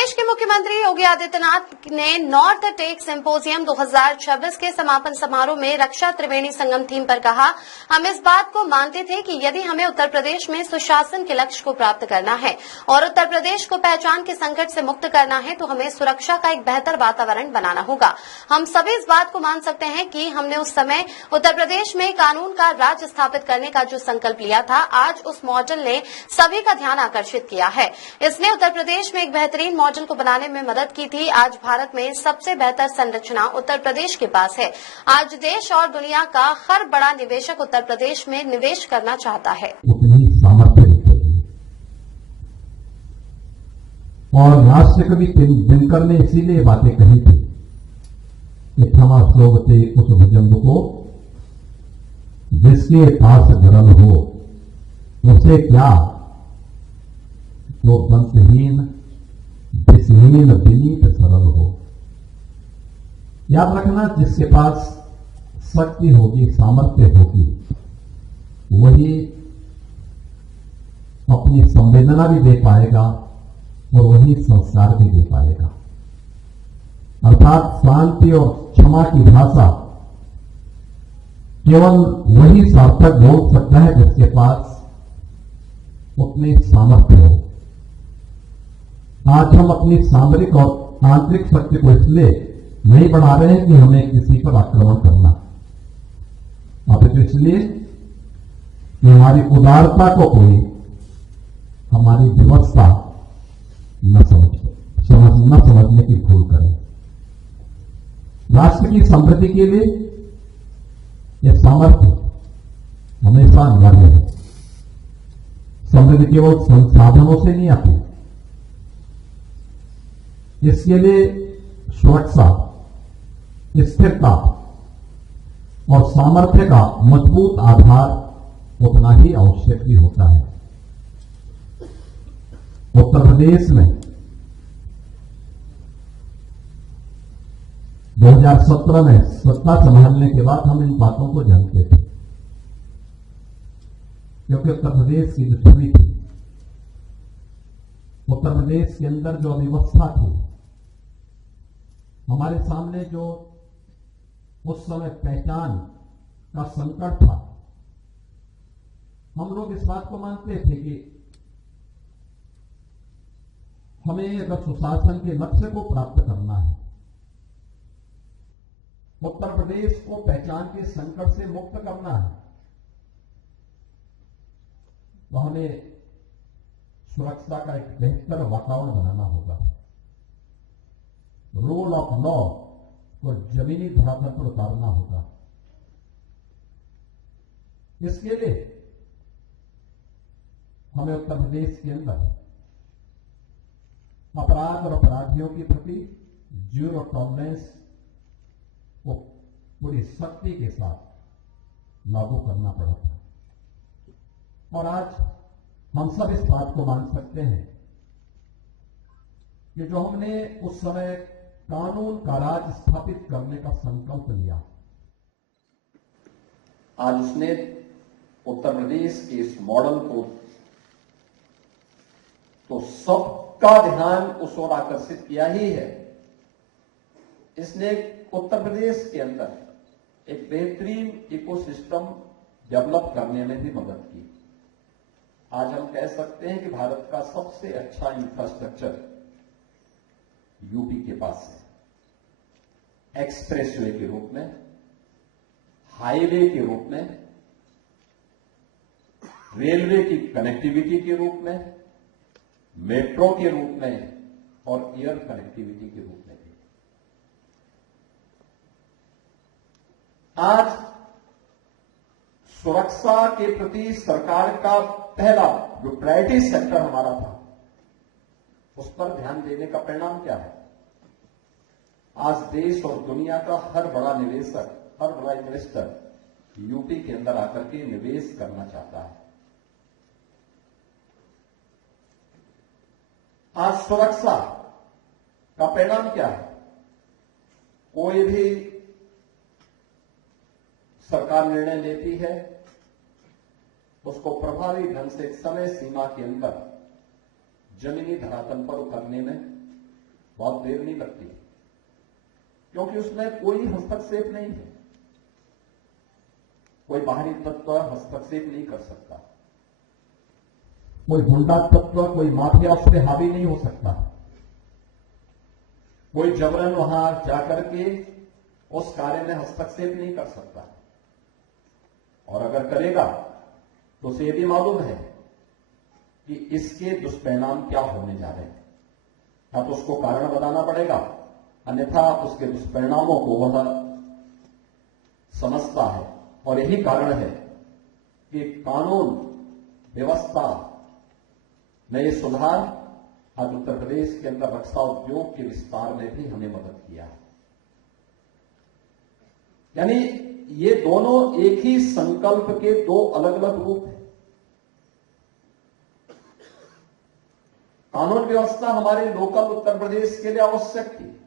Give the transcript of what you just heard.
प्रदेश के मुख्यमंत्री योगी आदित्यनाथ ने नॉर्थ टेक सिंपोजियम 2026 के समापन समारोह में रक्षा त्रिवेणी संगम थीम पर कहा, हम इस बात को मानते थे कि यदि हमें उत्तर प्रदेश में सुशासन के लक्ष्य को प्राप्त करना है और उत्तर प्रदेश को पहचान के संकट से मुक्त करना है तो हमें सुरक्षा का एक बेहतर वातावरण बनाना होगा। हम सभी इस बात को मान सकते हैं कि हमने उस समय उत्तर प्रदेश में कानून का राज स्थापित करने का जो संकल्प लिया था, आज उस मॉडल ने सभी का ध्यान आकर्षित किया है। इसने उत्तर प्रदेश में एक बेहतरीन मॉडल को बनाने में मदद की थी। आज भारत में सबसे बेहतर संरचना उत्तर प्रदेश के पास है। आज देश और दुनिया का हर बड़ा निवेशक उत्तर प्रदेश में निवेश करना चाहता है। उतनी सामर्थ्य और राष्ट्रकवि दिनकर ने इसीलिए बातें कही थी कि थमा श्लोकते उस भुजंग को जिसके पास गरल हो उसे क्या, तो बंसहीन विषहीन विनीत सरल हो। याद रखना, जिसके पास शक्ति होगी, सामर्थ्य होगी, वही अपनी संवेदना भी दे पाएगा और वही संस्कार भी दे पाएगा। अर्थात शांति और क्षमा की भाषा केवल वही सार्थक बोल सकता है जिसके पास उतनी सामर्थ्य हो। आज हम अपनी सामरिक और आंतरिक शक्ति को इसलिए नहीं बढ़ा रहे हैं कि हमें किसी पर आक्रमण करना, अपितु इसलिए कि हमारी उदारता को कोई हमारी व्यवस्था न समझने की भूल करे। राष्ट्र की समृद्धि के लिए यह सामर्थ्य हमेशा अनिवार्य है। समृद्धि केवल संसाधनों से नहीं आती, इसके लिए सुरक्षा, स्थिरता और सामर्थ्य का मजबूत आधार उतना ही आवश्यक भी होता है। उत्तर प्रदेश में 2017 में सत्ता संभालने के बाद हम इन बातों को जानते थे, क्योंकि उत्तर प्रदेश की जो छवि थी, उत्तर प्रदेश के अंदर जो अव्यवस्था थी, हमारे सामने जो उस समय पहचान का संकट था, हम लोग इस बात को मानते थे कि हमें अगर सुशासन के लक्ष्य को प्राप्त करना है, उत्तर प्रदेश को पहचान के संकट से मुक्त करना है, तो हमें सुरक्षा का एक बेहतर वातावरण बनाना होगा। रूल ऑफ लॉ को जमीनी धरातल पर उतारना होगा। इसके लिए हमें उत्तर प्रदेश के अंदर अपराध और अपराधियों के प्रति जीरो टॉलरेंस को पूरी शक्ति के साथ लागू करना पड़ा था। और आज हम सब इस बात को मान सकते हैं कि जो हमने उस समय कानून का राज स्थापित करने का संकल्प लिया, आज उसने उत्तर प्रदेश के इस मॉडल को तो सबका ध्यान उस ओर आकर्षित किया ही है। इसने उत्तर प्रदेश के अंदर एक बेहतरीन इकोसिस्टम डेवलप करने में भी मदद की। आज हम कह सकते हैं कि भारत का सबसे अच्छा इंफ्रास्ट्रक्चर यूपी के पास है। एक्सप्रेसवे के रूप में, हाईवे के रूप में, रेलवे की कनेक्टिविटी के रूप में, मेट्रो के रूप में और एयर कनेक्टिविटी के रूप में भी। आज सुरक्षा के प्रति सरकार का पहला जो प्रायोरिटी सेक्टर हमारा था, उस पर ध्यान देने का परिणाम क्या है? आज देश और दुनिया का हर बड़ा निवेशक, हर बड़ा इन्वेस्टर यूपी के अंदर आकर के निवेश करना चाहता है। आज सुरक्षा का परिणाम क्या है? कोई भी सरकार निर्णय लेती है, उसको प्रभावी ढंग से समय सीमा के अंदर जमीनी धरातल पर उतरने में बहुत देर नहीं लगती, क्योंकि उसमें कोई हस्तक्षेप नहीं है, कोई बाहरी तत्व हस्तक्षेप नहीं कर सकता, कोई गुंडा तत्व, कोई माफिया उस पर हावी नहीं हो सकता, कोई जबरन वहां जाकर के उस कार्य में हस्तक्षेप नहीं कर सकता, और अगर करेगा तो उसे यह भी मालूम है कि इसके दुष्परिणाम क्या होने जा रहे हैं। या तो उसको कारण बताना पड़ेगा, अन्यथा उसके दुष्परिणामों को वह समझता है। और यही कारण है कि कानून व्यवस्था में ये सुधार आज उत्तर प्रदेश के अंदर रक्षा उद्योग के विस्तार में भी हमें मदद किया है। यानी ये दोनों एक ही संकल्प के दो अलग अलग रूप हैं। कानून व्यवस्था हमारे लोकल उत्तर प्रदेश के लिए आवश्यक थी,